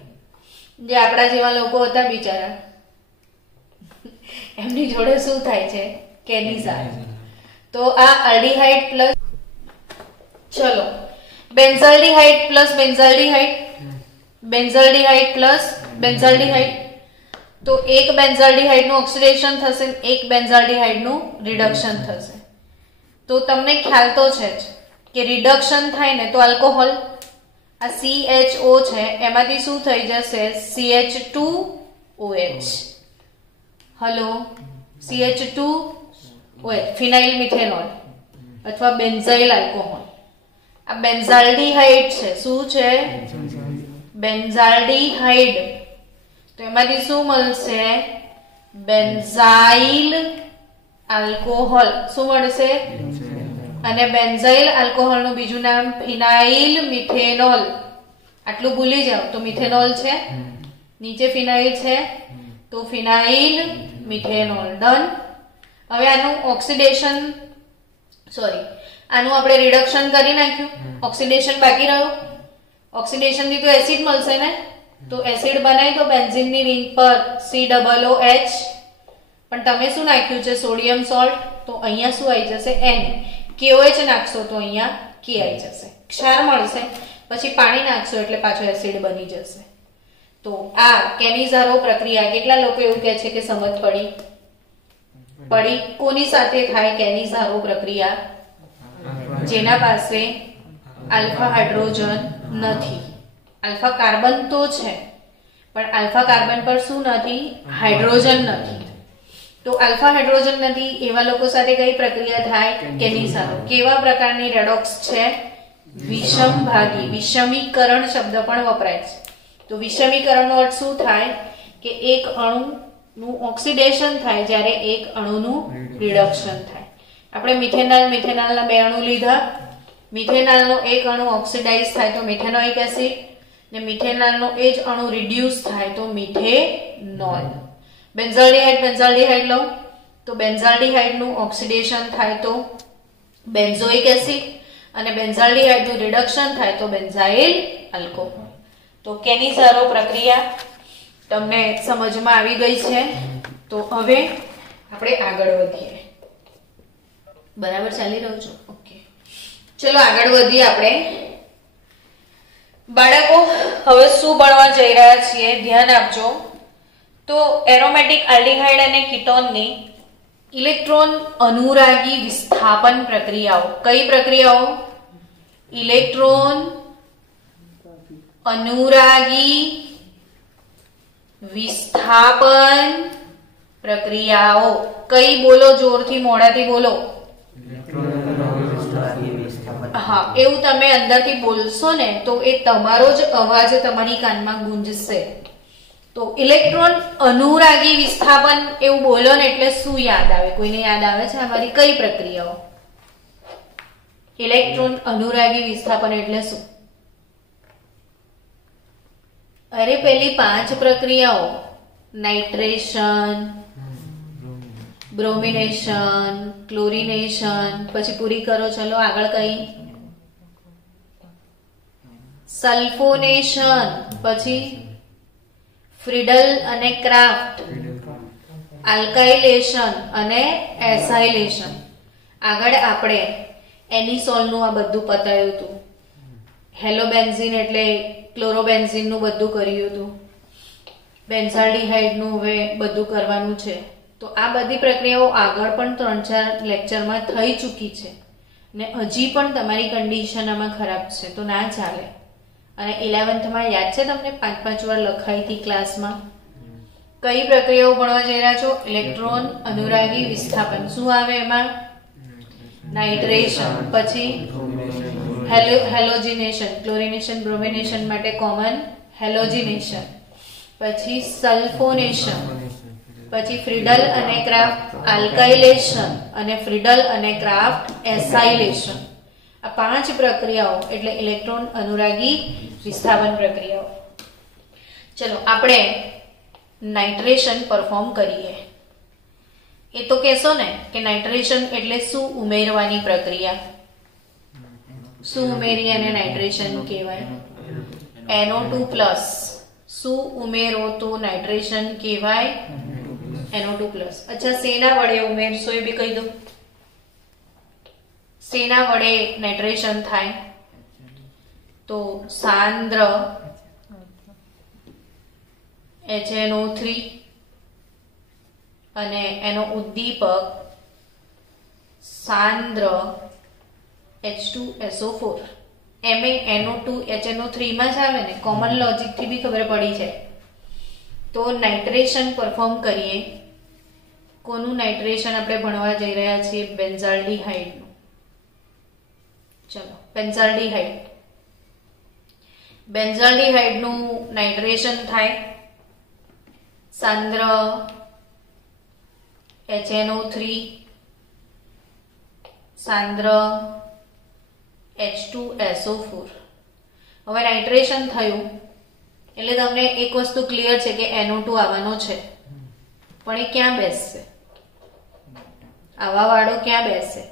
જે આપણા જેવા લોકો હતા બિચારા, એમની જોડે શું થાય છે? કેનિઝારો. તો આ આલ્ડીહાઇડ પ્લસ, ચલો, બેન્ઝાલ્ડીહાઇડ પ્લસ બેન્ઝાલ્ડીહાઇડ, બેન્ઝાલ્ડીહાઇડ પ્લસ બેન્ઝાલ્ડીહાઇડ. તો એક બેન્ઝાલ્ડીહાઇડ નું ઓક્સિડેશન થશે, એક બેન્ઝાલ્ડીહાઇડ નું રિડક્શન થશે. તો તમને ખ્યાલ તો છે જ કે રિડક્શન થાય ને તો આલ્કોહોલ, આ CHO છે એમાંથી શું થઈ જશે? CH2OH. હલો, CH2OH, ફિનાઇલ મિથેનોલ અથવા બેન્ઝાઇલ આલ્કોહોલ. આ બેન્ઝાલ્ડીહાઇડ છે. શું છે? બેન્ઝાલ્ડીહાઇડ. તો એમાંથી શું મળશે? Benzyl alcohol. શું મળશે? અને બેન્ઝાઇલ આલ્કોહોલ નું બીજું નામ ફિનાઇલ મિથેનોલ. આટલું ભૂલી જાઓ તો મિથેનોલ છે, નીચે ફિનાઇલ છે તો ફિનાઇલ મિથેનોલ. ડન. હવે આનું ઓક્સિડેશન, સોરી, આનું આપણે રિડક્શન કરી નાખ્યું, ઓક્સિડેશન બાકી રહ્યું. ઓક્સિડેશન થી તો એસિડ મળશે ને, તો એસિડ બનાવી તો બેન્ઝીન ની રિંગ પર COOH. પણ તમે શું નાખ્યું છે? Sodium salt. તો અહીંયા શું આવી જશે? Na. KOH નાખશો તો અહીંયા K આવી જશે, ક્ષાર મળશે. પછી પાણી નાખશો એટલે પાછો એસિડ બની જશે. તો આ કેનિઝારો પ્રક્રિયા, કેટલા લોકો એવું કહે છે કે સમજ પડી? પડી. કોની સાથે થાય કેનિઝારો પ્રક્રિયા? જેના પાસે આલ્ફા હાઇડ્રોજન નથી. આલ્ફા કાર્બન તો છે પણ આલ્ફા કાર્બન પર શું નથી? હાઇડ્રોજન નથી. તો આલ્ફા હાઇડ્રોજન નથી એવા લોકો સાથે કઈ પ્રક્રિયા થાય? કેનિઝારો. કેવા પ્રકારની રેડોક્સ છે? વિષમભાગી. વિષમીકરણ શબ્દ પણ વપરાય છે. તો વિષમીકરણનો અર્થ શું થાય? કે એક અણુનું ઓક્સિડેશન થાય જ્યારે એક અણુનું રિડક્શન થાય. આપણે મિથેનોલના 2 અણુ લીધા. મિથેનોલનો એક અણુ ઓક્સિડાઇઝ થાય તો મિથેનોઇક એસિડ, ને મિથેનોલનો એ જ અણુ રિડ્યુસ થાય તો મિથેનોલ. બેન્ઝાલ્ડિહાઇડ લો તો બેન્ઝાલ્ડિહાઇડ નું ઓક્સિડેશન થાય તો બેન્ઝોઇક એસિડ, અને બેન્ઝાલ્ડિહાઇડ નું રિડક્શન થાય તો બેન્ઝાઇલ આલ્કોહોલ. તો કેનિઝારો પ્રક્રિયા તમને સમજમાં આવી ગઈ છે. તો હવે આપણે આગળ વધીએ. બરાબર ચાલી રહ્યું છે? ઓકે, ચલો આગળ વધીએ આપણે. બાળકો હવે શું ભણવા જઈ રહ્યા છીએ ધ્યાન આપજો. તો એરોમેટિક આલ્ડિહાઇડ અને કીટોનની ઇલેક્ટ્રોન અનુરાગી વિસ્થાપન પ્રક્રિયાઓ. કઈ પ્રક્રિયાઓ? ઇલેક્ટ્રોન અનુરાગી વિસ્થાપન પ્રક્રિયાઓ. કઈ? બોલો જોરથી, મોઢાથી બોલો. હા, એવું તમે અંદરથી બોલશો ને તો એ તમારો જ અવાજ તમારી કાનમાં ગુંજશે. તો ઇલેક્ટ્રોન અનુરાગી વિસ્થાપન એવું બોલો ને એટલે શું યાદ આવે? કોઈને યાદ આવે છે અમારી કઈ પ્રક્રિયાઓ? ઇલેક્ટ્રોન અનુરાગી વિસ્થાપન એટલે શું? અરે પેલી 5 પ્રક્રિયાઓ, નાઇટ્રેશન, બ્રોમિનેશન, ક્લોરિનેશન, પછી પૂરી કરો. ચલો આગળ કઈ? સલ્ફોનેશન, પછી ફ્રીડલ અને ક્રાફ્ટ, આલ્કાઇલેશન અને એસાઇલેશન. આગળ આપણે એનિસોલ નું આ બધું પતાયું હતું. હેલોબેન્ઝીન એટલે ક્લોરોબેન્ઝીન નું બધું કર્યું હતું. બેન્ઝાલ્ડિહાઇડ નું હવે બધું કરવાનું છે. તો આ બધી પ્રક્રિયાઓ આગળ પણ 3-4 લેક્ચરમાં થઈ ચૂકી છે ને હજી પણ તમારી કન્ડિશન આમાં ખરાબ છે તો ના ચાલે. અને 11th માં યાદ છે તમને 5-5 વાર લખાઈ હતી ક્લાસમાં. કઈ પ્રક્રિયાઓ ભણવા જઈ રહ્યા છો? ઇલેક્ટ્રોન અનુરાગી વિસ્થાપન. શું આવે એમાં? નાઇટ્રેશન, પછી હેલોજિનેશન, ક્લોરિનેશન, બ્રોમિનેશન માટે કોમન હેલોજિનેશન, પછી સલ્ફોનેશન, પછી ફ્રીડલ અને ક્રાફ્ટ આલ્કાઇલેશન, અને ફ્રીડલ અને ક્રાફ્ટ એસાઇલેશન. આ 5 પ્રક્રિયાઓ એટલે ઇલેક્ટ્રોન અનુરાગી વિસ્થાપન પ્રક્રિયાઓ. ચલો આપણે નાઇટ્રેશન પરફોર્મ કરીએ. એ તો કહેશો ને કે નાઇટ્રેશન એટલે શું? ઉમેરવાની પ્રક્રિયા. શું ઉમેરી અને નાઇટ્રેશન કહેવાય? NO2+. શું ઉમેરો તો નાઇટ્રેશન કહેવાય? NO2+. અચ્છા, શેના વડે ઉમેરશો એ બી કહી દો. શેના વડે નાઇટ્રેશન થાય? તો સાંદ્ર HNO3 અને એનો ઉદ્દીપક સાંદ્ર H2SO4. એમે NO2 HNO3 માં જ આવે ને, કોમન લોજિક થી બી ખબર પડી છે. તો નાઇટ્રેશન પરફોર્મ કરીએ. કોનું નાઇટ્રેશન આપણે ભણવા જઈ રહ્યા છીએ? બેન્ઝાલ્ડિહાઇડ નું. ચલો, બેન્ઝાલ્ડિહાઇડ નું નાઇટ્રેશન થાય. સાંદ્ર HNO3 સાંદ્ર H2SO4. હવે નાઇટ્રેશન થયું એટલે તમને એક વસ્તુ ક્લિયર છે કે NO2 આવવાનો છે, પણ એ ક્યાં બેસશે? આવા વાળો ક્યાં બેસે?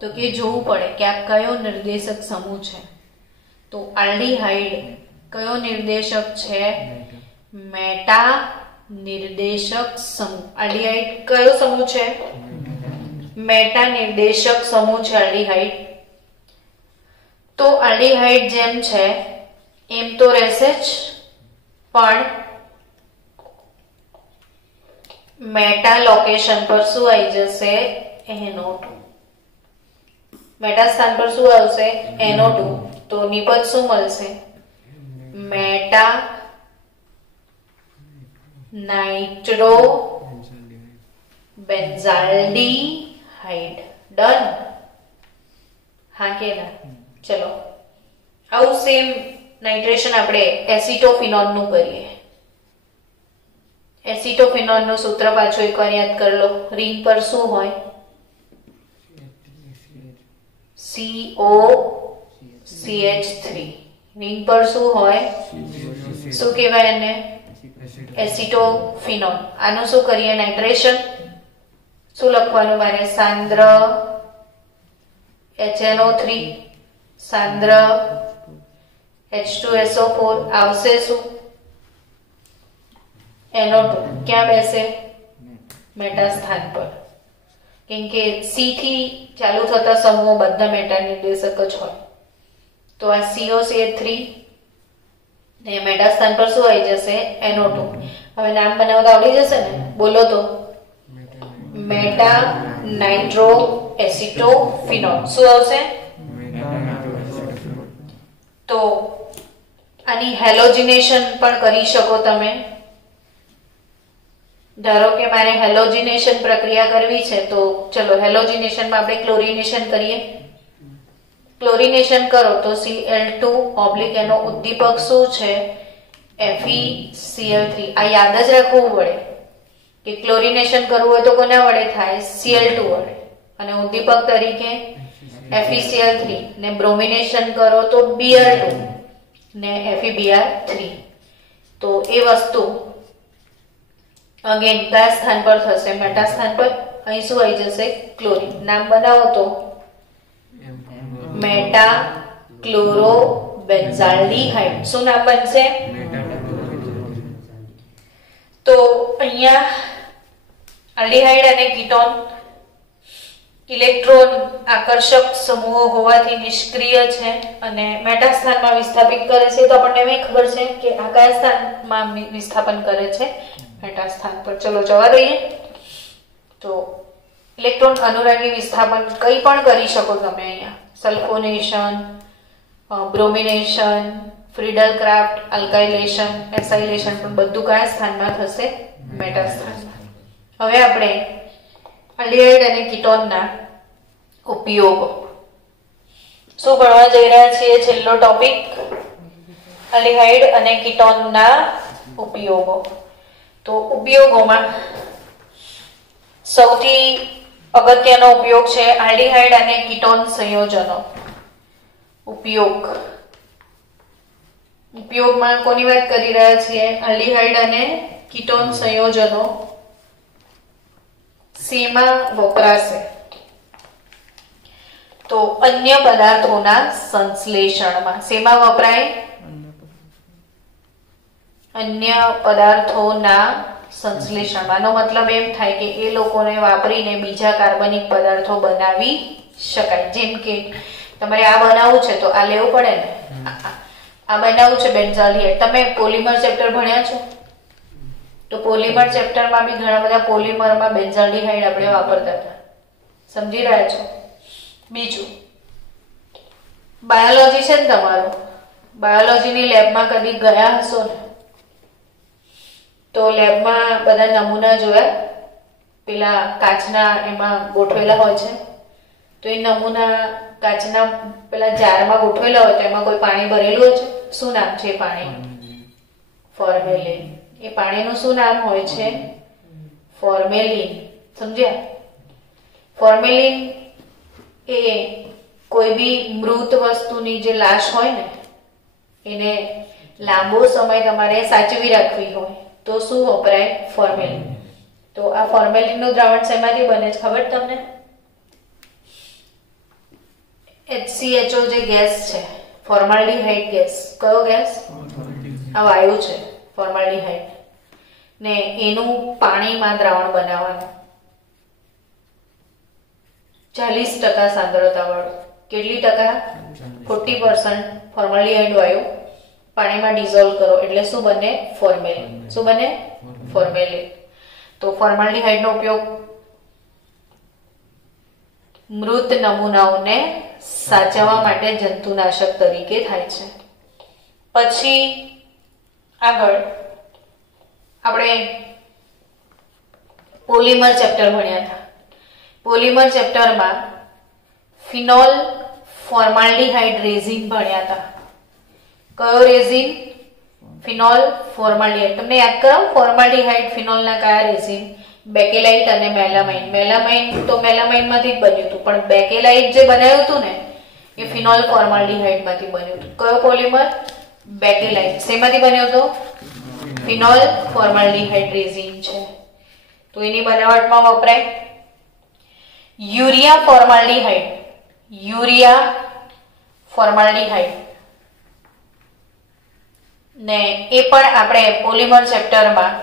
તો કે જોવું પડે કે આ કયો નિર્દેશક સમૂહ છે. તો આલ્ડિહાઇડ કયો નિર્દેશક છે? મેટા નિર્દેશક સમૂહ. આલ્ડિહાઇડ કયો સમૂહ છે? મેટા નિર્દેશક સમૂહ છે આલ્ડિહાઇડ. તો આલ્ડિહાઇડ જેમ છે એમ તો રહેશે જ, પણ મેટા લોકેશન પર શું આવી જશે? NO2. મેટા સ્થાન પર શું આવશે? NO2. તો નિપજ શું મળશે? Meta nitro benzaldehyde. ડન? હા કે ના? ચલો, આવું સેમ નાઇટ્રેશન આપણે એસિટોફિનોન નું કરીએ. એસિટોફિનોન નું સૂત્ર પાછું એકવાર યાદ કરી લો. રિંગ પર શું હોય? COCH3 રિંગ પર શું હોય, શું કહેવાય એને, એસિટોફિનોલ. આનું શું કરીએ, નાઇટ્રેશન. શું લખવાનું મારે, સાંદ્ર HNO3 સાંદ્ર H2SO4 આવશે શું, NO2. ક્યાં બેસે, મેટા સ્થાન પર. કેમ કે C થી ચાલુ થતા સમૂહો બધા મેટા નિર્દેશક જ હોય. તો આ COCH3 ને મેટા સ્થાન પર શું આવી જશે, NO2. હવે નામ બનાવતા આવડી જશે ને, બોલો તો, મેટા નાઇટ્રો એસિટોફિનોલ. શું આવશે, તો આની હેલોજિનેશન પણ કરી શકો તમે. ધારો કે મારે હેલોજિનેશન પ્રક્રિયા કરવી છે, તો ચલો હેલોજિનેશનમાં આપણે ક્લોરિનેશન કરીએ. ક્લોરિનેશન કરો તો Cl2 એનો ઉદ્દીપક શું છે, FeCl3. આ યાદ જ રાખવું પડે કે ક્લોરિનેશન કરવું હોય તો કોના વડે થાય, Cl2 વડે, અને ઉદ્દીપક તરીકે FeCl3. ને બ્રોમિનેશન કરો તો Br2 ને FeBr3. તો એ વસ્તુ અગેન કયા સ્થાન પર થશે, મેટા સ્થાન પર. અહીં શું આવી જશે, ક્લોરીન. નામ બનાવો તો મેટા ક્લોરો બેન્ઝાલ્ડીહાઇડ. શું નામ બનશે, તો અહીંયા આલ્ડીહાઇડ અને કીટોન ઇલેક્ટ્રોન આકર્ષક સમૂહો હોવાથી નિષ્ક્રિય છે અને મેટા સ્થાનમાં વિસ્થાપિત કરે છે. તો આપણને એવી ખબર છે કે આ કયા સ્થાનમાં વિસ્થાપન કરે છે, મેટા સ્થાન પર. ચલો જવા દઈએ. તો ઇલેક્ટ્રોન અનુરાગી વિસ્થાપન કંઈ પણ કરી શકો તમે અહીંયા, sulphonation, bromination, Friedel Crafts, alkylation, acylation, પણ બધું કયા સ્થાનમાં થશે, મેટા સ્થાનમાં. હવે આપણે આલ્ડીહાઇડ અને કીટોનના ઉપયોગો શું ભણવા જઈ રહ્યા છીએ. છેલ્લો ટોપિક આલ્ડીહાઇડ અને કીટોનના ઉપયોગો. તો ઉપયોગોમાં સૌથી અગત્યનો ઉપયોગ છે આલ્ડીહાઇડ અને કીટોન સંયોજનો. ઉપયોગમાં કોની વાત કરી રહ્યા છીએ, આલ્ડીહાઇડ અને કીટોન સંયોજનો શેમાં વપરાશે, તો અન્ય પદાર્થોના સંશ્લેષણમાં. શેમાં વપરાય, અન્ય પદાર્થોના સંશ્લેષણમાં. નો મતલબ એમ થાય કે એ લોકોને વાપરીને બીજા કાર્બનિક પદાર્થો બનાવી શકાય. જેમ કે તમારે આ બનાવવું છે તો આ લેવું પડે ને, આ બનાવવું છે બેન્ઝાલ્ડીહાઇડ. તમે પોલિમર ચેપ્ટર ભણ્યા છો, તો પોલિમર ચેપ્ટરમાં બી ઘણા બધા પોલિમરમાં બેન્ઝાલ્ડીહાઇડ આપણે વાપરતા હતા. સમજી રહ્યા છો. બીજું બાયોલોજી છે ને તમારું, બાયોલોજીની લેબમાં કદી ગયા હશો ને, તો લેબમાં બધા નમૂના જોયા, પેલા કાચના એમાં ગોઠવેલા હોય છે. તો એ નમૂના કાચના પેલા જારમાં ગોઠવેલા હોય તો એમાં કોઈ પાણી ભરેલું હોય છે. શું નામ છે એ પાણી, ફોર્મેલિન. એ પાણીનું શું નામ હોય છે, ફોર્મેલિન. સમજ્યા. ફોર્મેલિન એ કોઈ બી મૃત વસ્તુની જે લાશ હોય ને એને લાંબો સમય તમારે સાચવી રાખવી હોય તો શું વપરાય, ફોર્મેલિન. તો આ ફોર્મેલિનનું દ્રાવણ શેમાંથી બને છે ખબર તમને, HCHO જે ગેસ છે, ફોર્માલ્ડીહાઇડ ગેસ. કયો ગેસ, આ વાયુ છે ફોર્માલ્ડીહાઇડ, ને એનું પાણીમાં દ્રાવણ બનાવવાનું 40% સાંદ્રતા વાળું. કેટલી ટકા, 40% ફોર્માલ્ડીહાઇડ વાયુ પાણીમાં ડિઝોલ્વ કરો એટલે શું બને, ફોર્મેલિન. શું બને, ફોર્મેલિન. તો ફોર્માલ્ડીહાઇડનો ઉપયોગ મૃત નમૂનાઓને સાચવવા માટે જંતુનાશક તરીકે થાય છે. પછી આગળ આપણે પોલિમર ચેપ્ટર ભણ્યા હતા. પોલિમર ચેપ્ટરમાં ફિનોલ ફોર્માલ્ડીહાઇડ રેઝિન ભણ્યા હતા. કયો રેઝિન, ફિનોલ ફોર્માલ્ડીહાઇડ. તમને યાદ કરો ફોર્માલ્ડીહાઇડ ફિનોલના કયા રેઝિન, બેકેલાઇટ અને મેલામાઇન. મેલામાઇન તો મેલામાઇનમાંથી જ બન્યું હતું, પણ બેકેલાઇટ જે બનાવ્યું હતું ને એ ફિનોલ ફોર્માલ્ડિહાઇડ માંથી બન્યું હતું. કયો પોલિમર? બેકેલાઇટ. શેમાંથી બન્યો હતો? ફિનોલ ફોર્માલ્ડિહાઇડ રેઝિન છે. તો એની બનાવટમાં વપરાય. Urea formaldehyde. યુરિયા ફોર્માલ્ડિહાઇડ ને એ પણ આપણે પોલિમર ચેપ્ટરમાં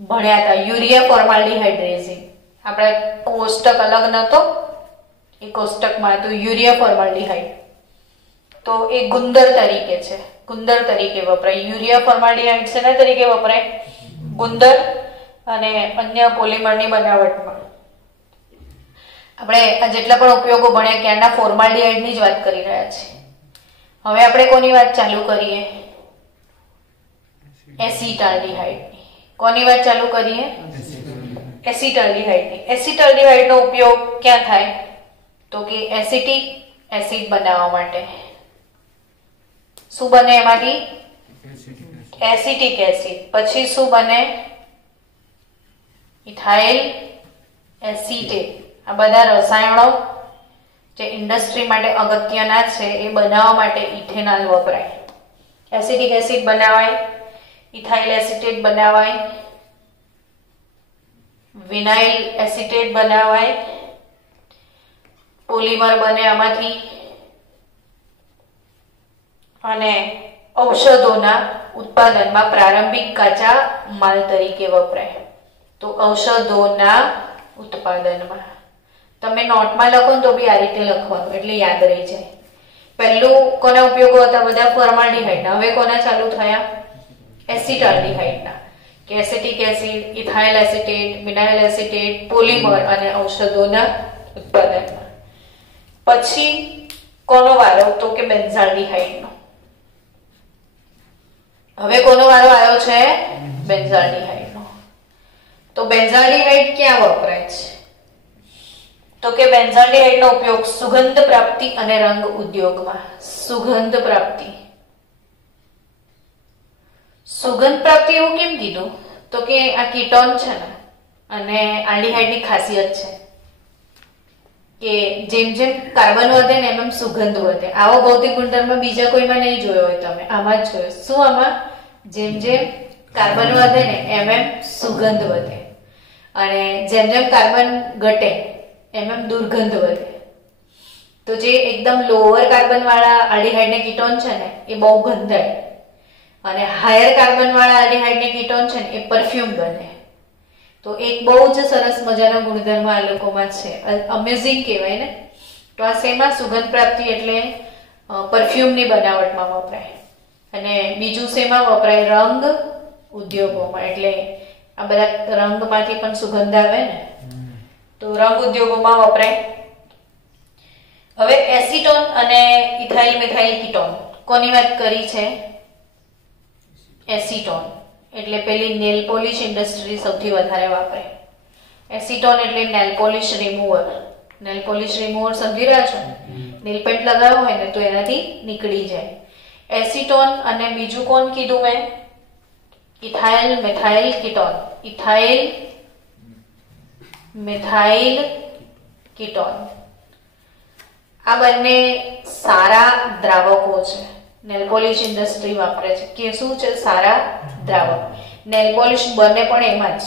ભણ્યા હતા. યુરિયા ફોર્માલ્ડિહાઇડ રેઝિન આપણે કોષ્ટક અલગ નતો, એ કોષ્ટકમાં હતું યુરિયા ફોર્માલ્ડિહાઇડ. તો એ ગુંદર તરીકે છે, ગુંદર તરીકે વપરાય. યુરિયા ફોર્માલ્ડિહાઇડ શેના તરીકે વપરાય? ગુંદર અને અન્ય પોલિમરની બનાવટમાં. આપણે આ જેટલા પણ ઉપયોગો ભણ્યા ક્યારના ફોર્માલ્ડિહાઇડની જ વાત કરી રહ્યા છીએ. હવે આપણે કોની વાત ચાલુ કરીએ? એસિટાલ્ડિહાઇડની. કોની વાત ચાલુ કરીએ? એસિટાલ્ડિહાઇડની. એસિટાલ્ડિહાઇડનો ઉપયોગ ક્યાં થાય? તો કે એસિટિક એસિડ બનાવવા માટે. શું બને એમાંથી? Acetic acid. પછી શું બને? Ethyl acetate. આ બધા રસાયણો જે ઇન્ડસ્ટ્રી માટે અગત્યના છે એ બનાવવા માટે ઇથેનોલ વપરાય. એસિટિક એસિડ બનાવાય, ઇથાઇલ એસિટેટ બનાવાય, વિનાઇલ એસિટેટ બનાવાય, પોલિમર બને આમાંથી, અને ઔષધોના ઉત્પાદનમાં પ્રારંભિક કાચા માલ તરીકે વપરાય. તો ઔષધોના ઉત્પાદનમાં તમે નોટમાં લખો ને તો બી આ રીતે લખવાનું એટલે યાદ રહી જાય. પહેલું કોના ઉપયોગો હતા? બધા ફોર્માલ્ડિહાઇડના. હવે કોના ચાલુ થયા? એસિટાલ્ડિહાઇડના. કે acetic acid, ethyl acetate, vinyl acetate, polymer અને ઔષધોના ઉત્પાદનમાં. પછી કોનો વારો? તો કે બેન્ઝાલ્ડિહાઇડનો. હવે કોનો વારો આવ્યો છે? બેન્ઝાલ્ડિહાઇડનો. તો બેન્ઝાલ્ડિહાઇડ ક્યાં વપરાય છે? તો કે બેન્ઝાલ્ડિહાઇડનો ઉપયોગ સુગંધ પ્રાપ્તિ અને રંગ ઉદ્યોગમાં. સુગંધ પ્રાપ્તિ. સુગંધ પ્રાપ્તિ એવું કેમ કીધું? તો કે આ કીટોન છે ને, અને આલ્ડિહાઇડની ખાસિયત છે કે જેમ જેમ કાર્બન વધે ને એમ સુગંધ વધે. આવો ભૌતિક ગુણધર્મ બીજા કોઈમાં નહીં જોયો હોય તમે, આમાં જ જોયો. શું આમાં? જેમ જેમ કાર્બન વધે ને એમ સુગંધ વધે, અને જેમ જેમ કાર્બન ઘટે એમ દુર્ગંધ વધે. તો જે એકદમ લોઅર કાર્બન વાળા આલ્ડિહાઇડના કીટોન છે ને એ બહુ ગંધાય, અને હાયર કાર્બન વાળા આલ્ડિહાઇડના કીટોન છે ને એ પરફ્યુમ બને. તો એક બહુ જ સરસ મજાનો ગુણધર્મ આ લોકોમાં છે, અમેઝિંગ કહેવાય ને. તો આ શેમાં? સુગંધ પ્રાપ્તિ એટલે પરફ્યુમની બનાવટમાં વપરાય. અને બીજું શેમાં વપરાય? રંગ ઉદ્યોગોમાં. એટલે આ બધા રંગમાંથી પણ સુગંધ આવે ને, તો રંગ ઉદ્યોગોમાં વપરાય. હવે એસિટોન અને ઇથાઇલ મિથાઇલ કીટોન કોની વાત કરી છે? એસિટોન એટલે પેલી નેલ પોલિશ ઇન્ડસ્ટ્રી સૌથી વધારે વાપરે. એસિટોન એટલે nail polish remover. Nail polish remover સમજી રહ્યા છો? નેલ પેન્ટ લગાવ્યો હોય ને તો એનાથી નીકળી જાય. એસિટોન અને બીજું કોણ કીધું મેં? Ethyl methyl ketone. Ethyl methyl ketone. આ બંને સારા દ્રાવકો છે. નેલ પોલિશ ઇન્ડસ્ટ્રી વાપરે છે કે શું છે? સારા દ્રાવક. નેલ પોલિશ બને પણ એમાં જ.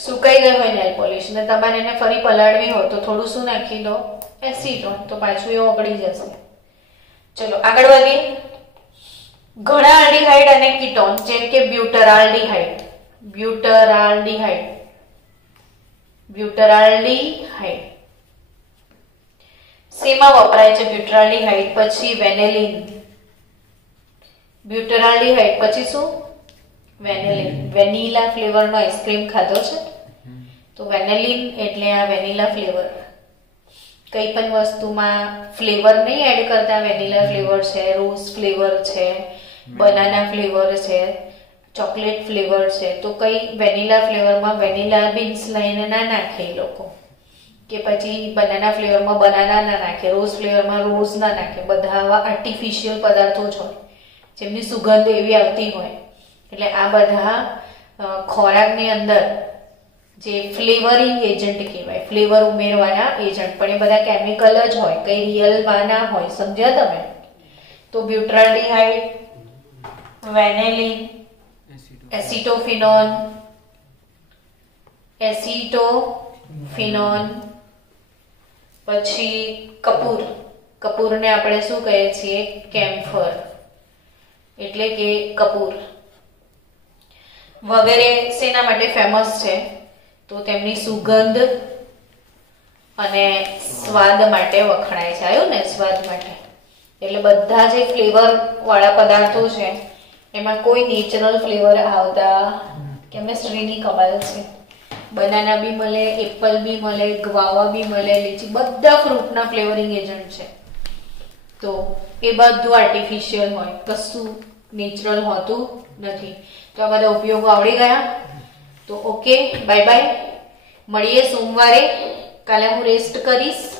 સુકાઈ ગઈ હોય નેલ પોલિશ ને તમારે એને ફરી પલાળવી હોય તો થોડું શું નાખી દો? એસિટોન. તો પાછું એ ઓગળી જશે. ચલો આગળ વધીએ. ઘણા આલ્ડિહાઇડ અને કીટોન જેમ કે બ્યુટરાલ્ડિહાઇડ, બ્યુટરાલ્ડિહાઇડ, બ્યુટરાલ્ડિહાઇડ શેમાં વપરાય છે? બ્યુટરાલ્ડિહાઇડ પછી વેનેલિન. બ્યુટરાલ્ડિહાઇડ પછી શું? વેનેલિન. વેનીલા ફ્લેવરનો આઈસ્ક્રીમ ખાધો છે તો વેનેલિન એટલે આ વેનીલા ફ્લેવર. કઈ પણ વસ્તુમાં ફ્લેવર નહીં એડ કરતા. વેનીલા ફ્લેવર છે, રોઝ ફ્લેવર છે, બનાના ફ્લેવર છે, ચોકલેટ ફ્લેવર છે. તો કઈ વેનીલા ફ્લેવરમાં વેનીલા બીન્સ લઈને ના નાખે લોકો, કે પછી બનાના ફ્લેવરમાં બનાના ના નાખે, રોઝ ફ્લેવરમાં રોઝ ના નાખે. બધા આવા આર્ટિફિશિયલ પદાર્થો જ હોય જેમની સુગંધ એવી આવતી હોય. એટલે આ બધા ખોરાકની અંદર જે ફ્લેવરિંગ એજન્ટ કહેવાય, ફ્લેવર ઉમેરવાના એજન્ટ, પણ એ બધા કેમિકલ જ હોય, કઈ રિયલમાં ના હોય. સમજ્યા તમે? તો બ્યુટાલ્ડિહાઇડ, વેનેલિન, એસિટોફિનોન, પછી કપૂર, કપૂરને આપણે શું કહીએ છીએ? કેમ્ફર, એટલે કે કપૂર વગેરે શેના માટે ફેમસ છે? તો તેમની સુગંધ અને સ્વાદ માટે વખણાય છે. આવ્યું ને? સ્વાદ માટે. એટલે બધા જે ફ્લેવર વાળા પદાર્થો છે એમાં કોઈ નેચરલ ફ્લેવર આવતા, કેમિસ્ટ્રીની કમાલ છે. બનાના બી મળે, એપલ બી મળે, ગ્વાવા બી મળે, લીચી, બધા ફ્રૂટના ફ્લેવરિંગ એજન્ટ છે. તો એ બધું આર્ટિફિશિયલ હોય, કશું નેચરલ હોતું નથી. તો આ બધા ઉપયોગો આવડી ગયા. તો ઓકે, બાય બાય. મળીએ સોમવારે. કાલે હું રેસ્ટ કરીશ.